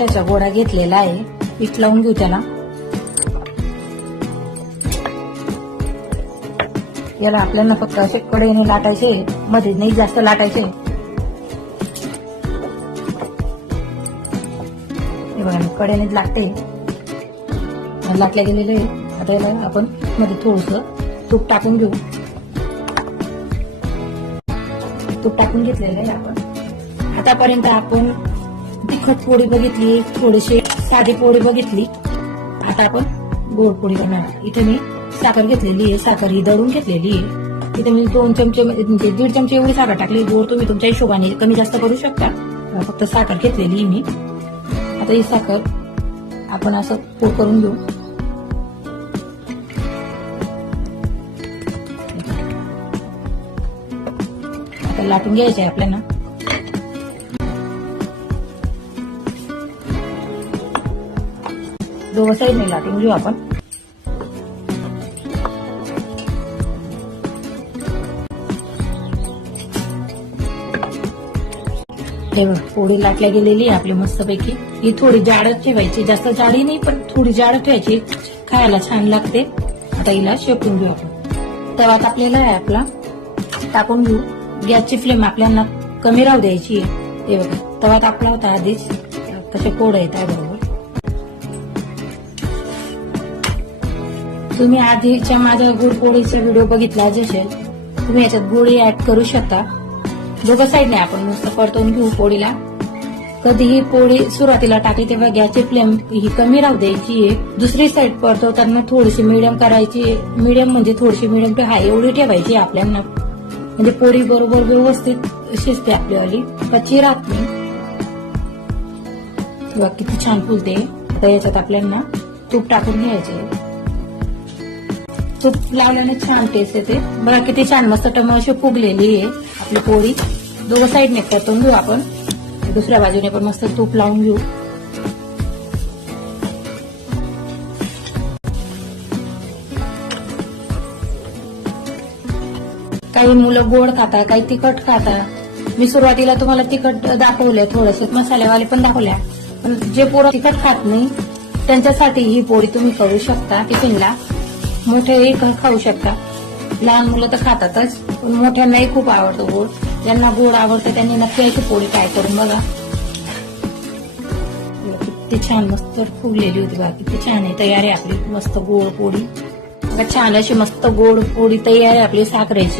पिठाचा गोळा घेतलेला आहे. पीठ लावून घेऊ त्याला. याला आपल्याला फक्त असे कडेने लाटायचे, मध्ये नाही जास्त लाटायचे. हे बघा कडेनेच लागते, लाटल्या गेलेले आहे. आता याला आपण मध्ये थोडस तूप टाकून घेऊ. तूप टाकून घेतलेलं आहे आपण. आतापर्यंत आपण तिखट पोळी बघितली, थोडीशी साधी पोळी बघितली. आता आपण गोड पोळी करणार. इथे मी साखर घेतलेली आहे. साखर ही दळून घेतलेली आहे. इथे मी 2 चमचे म्हणजे 1.5 चमचे एवढी साखर टाकली. गोड तुम्ही तुमच्या हिशोबाने कमी जास्त करू शकता. फक्त साखर घेतलेली मी. आता ही साखर आपण असं पोळ करून घेऊ. आता लाटून घ्यायचे आपल्याला. दोन साईडने लाटून घेऊ आपण. पोळी लाटल्या गेलेली आहे आपली मस्तपैकी. ही थोडी जाडच ठेवायची, जास्त जाडी नाही पण थोडी जाड ठेवायची, खायला छान लागते. आता हिला शेकून घेऊ आपण. तवा तापलेला आहे आपला, टाकून घेऊ. गॅसची फ्लेम आपल्याला कमी राहू द्यायची आहे. हे बघा तवा तापला होता आधीच. तसे पोळ येत आहे बरोबर. तुम्ही आधीच्या माझ्या गुळ पोळीचा व्हिडिओ बघितला असेल, तुम्ही याच्यात गुळी ऍड करू शकता. दोघं साईडने आपण नुसतं परतवून घेऊ पोळीला. कधीही पोळी सुरुवातीला टाकली तेव्हा गॅसची फ्लेम ही कमी राहू द्यायची आहे. दुसरी साईड परतवताना थोडीशी मिडियम करायची. मिडियम म्हणजे थोडीशी मिडियम टू हाय एवढी ठेवायची आपल्याला, म्हणजे पोळी बरोबर व्यवस्थित शिजते आपलीवाली, कच्ची राहत नाही. बघा किती छान फुलते. आता याच्यात आपल्याला तूप टाकून घ्यायचे. तूप लावल्याने छान टेस्ट येते. बघा किती छान मस्त टमाशी फुगलेली आहे आपली पोळी. दोघं साईडने परतवून घेऊ आपण. दुसऱ्या बाजूने पण मस्त तूप लावून घेऊ. काही मुलं गोड खाता, काही तिखट खाता. मी सुरुवातीला तुम्हाला तिखट दाखवले, थोडेसे मसालेवाले पण दाखवल्या. पण जे पोरं तिखट खात नाही त्यांच्यासाठी ही पोळी तुम्ही करू शकता. टिफिनला मोठेही खाऊ शकता. लहान मुलं तर खातातच, पण मोठ्यांनाही खूप आवडतो गोड. ज्यांना गोड आवडतं त्यांनी नक्की अशी पोळी ट्राय करून बघा. किती छान मस्त फुगलेली होती बघा. किती छान आहे. तयार आहे आपली मस्त गोड पोळी. छान अशी मस्त गोड पोळी तयार आहे आपली साखरेची.